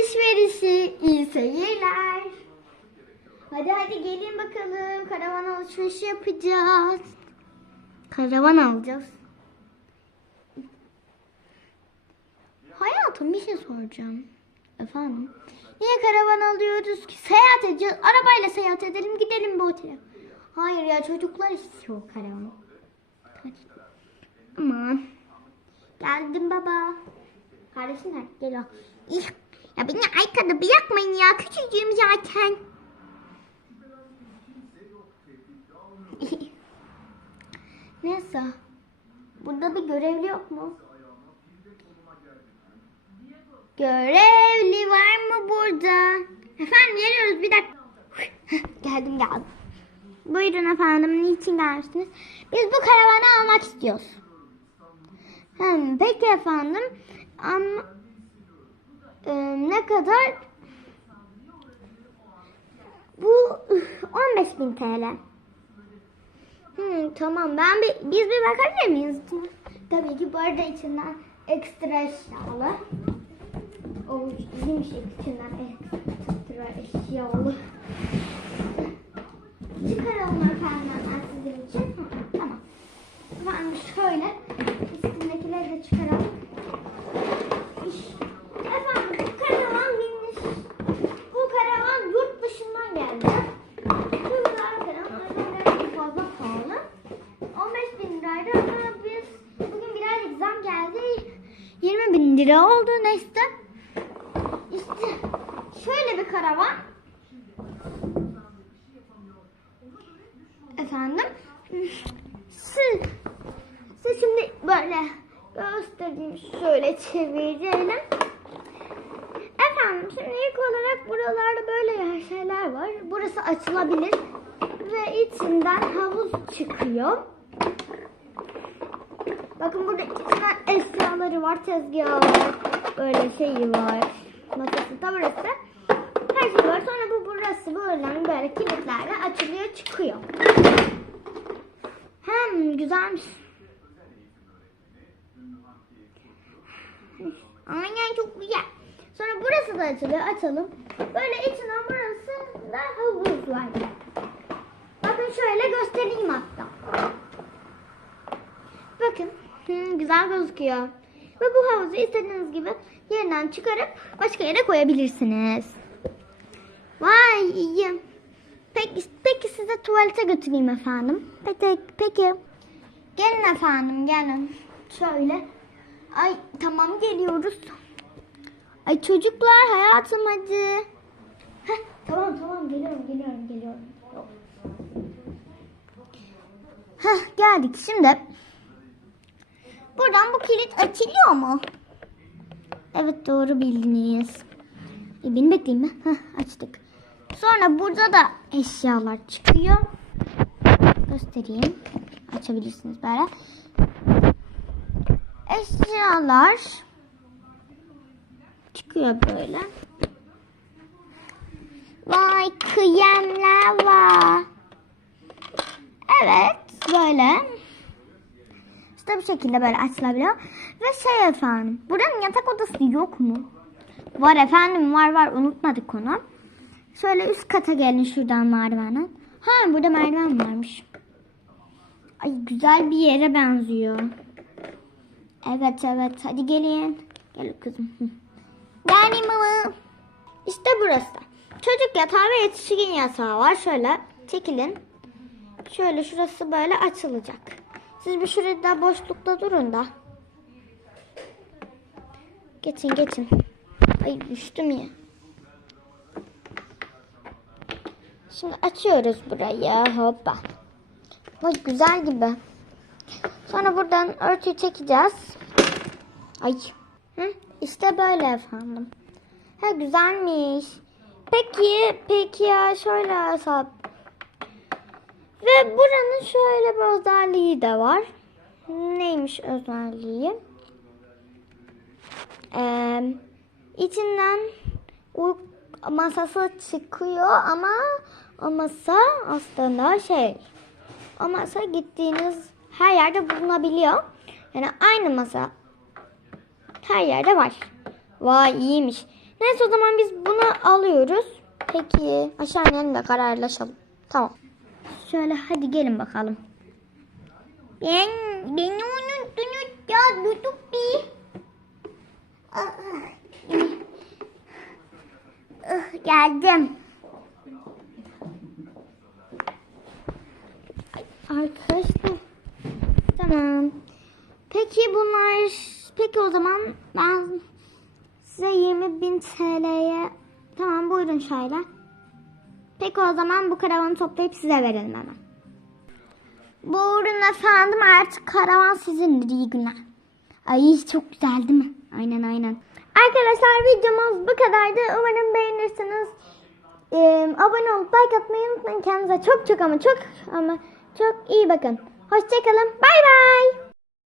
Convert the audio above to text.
alışverişi. İyi seyirler. Hadi hadi gelin bakalım. Karavan alışverişi yapacağız. Karavan alacağız. Hayatım bir şey soracağım. Efendim? Niye karavan alıyoruz ki? Seyahat edeceğiz. Arabayla seyahat edelim gidelim bu otele. Hayır ya çocuklar istiyor karavan. Aman. Geldim baba. Kardeşim nerede? Geliyor. Ya beni arkada bırakmayın ya. Küçücüğüm zaten. Neyse. Burada bir görevli yok mu? Görevli var mı burada? Efendim geliyoruz bir dakika. geldim geldim. Buyurun efendim niçin gelmişsiniz? Biz bu karavanı almak istiyoruz. Hmm, peki efendim. Ama e, ne kadar? Bu 15.000 TL. Hmm, tamam ben bir, biz bir bakabilir miyiz? Tabii ki bu arada içinden ekstra eşyalı. O bizim şey içinden ekstra eşyalı. Çıkaralım efendim ben sizin için. Tamam. Efendim şöyle üstündekileri de çıkaralım. İş- Efendim bu karavan binmiş. Bu karavan yurt dışından geldi. Bu güzel karavan o yüzden biraz fazla pahalı. 15 bin liraydı ama biz bugün birazcık zam geldi. 20 bin lira oldu neyse. İşte şöyle bir karavan. Efendim. Siz, siz şimdi böyle göstereyim şöyle çevirelim. Efendim şimdi ilk olarak buralarda böyle şeyler var. Burası açılabilir ve içinden havuz çıkıyor. Bakın burada içinden eşyaları var, tezgahı var, böyle şeyi var. Masası da burası. Her şey var. Sonra bu burası böyle böyle kilitlerle açılıyor, çıkıyor. Hem güzelmiş. Aynen çok güzel. Sonra burası da açılıyor. Açalım. Böyle içinden burası da havuz var. Bakın şöyle göstereyim hatta. Bakın. Hı, güzel gözüküyor. Ve bu havuzu istediğiniz gibi yerinden çıkarıp başka yere koyabilirsiniz. Vay iyi. Peki, peki size tuvalete götüreyim efendim. Peki, peki. Gelin efendim gelin. Şöyle. Ay tamam geliyoruz. Ay çocuklar hayatım hadi. Heh, tamam tamam geliyorum geliyorum geliyorum. Heh, geldik şimdi. Buradan bu kilit açılıyor mu? Evet doğru bildiniz. E, beni bekleyin mi? Heh, açtık. Sonra burada da eşyalar çıkıyor. Göstereyim. Açabilirsiniz böyle. Eşyalar çıkıyor böyle. Vay kıyemler var. Evet böyle. İşte bu şekilde böyle açılabiliyor. Ve şey efendim. Buranın yatak odası yok mu? Var efendim var var unutmadık onu. Şöyle üst kata gelin şuradan merdivenden. Ha burada merdiven varmış. Ay güzel bir yere benziyor. Evet evet hadi gelin. Gel kızım. Gelin baba. İşte burası. Çocuk yatağı ve yetişkin yatağı var. Şöyle çekilin. Şöyle şurası böyle açılacak. Siz bir şurada boşlukta durun da. Geçin geçin. Ay düştüm ya. Şimdi açıyoruz burayı. Hoppa. Vay güzel gibi. Sonra buradan örtüyü çekeceğiz. Ay. Hı? İşte böyle efendim. Ha güzelmiş. Peki, peki ya şöyle hesap. Ve buranın şöyle bir özelliği de var. Neymiş özelliği? Ee, içinden uy- masası çıkıyor ama o masa aslında şey o masa gittiğiniz her yerde bulunabiliyor. Yani aynı masa her yerde var. Vay iyiymiş. Neyse o zaman biz bunu alıyoruz. Peki aşağı inelim de kararlaşalım. Tamam. Şöyle hadi gelin bakalım. Ben beni unuttunuz ya YouTube'bi. Geldim. Arkadaşlar. Tamam. Peki bunlar peki o zaman ben size 20 bin TL'ye tamam buyurun şöyle. Peki o zaman bu karavanı toplayıp size verelim hemen. Buyurun efendim artık karavan sizindir iyi günler. Ay çok güzel değil mi? Aynen aynen. Arkadaşlar videomuz bu kadardı. Umarım beğenirsiniz. Ee, abone olup like atmayı unutmayın. Kendinize çok çok ama çok ama çok iyi bakın. Hoşçakalın. Bay bay.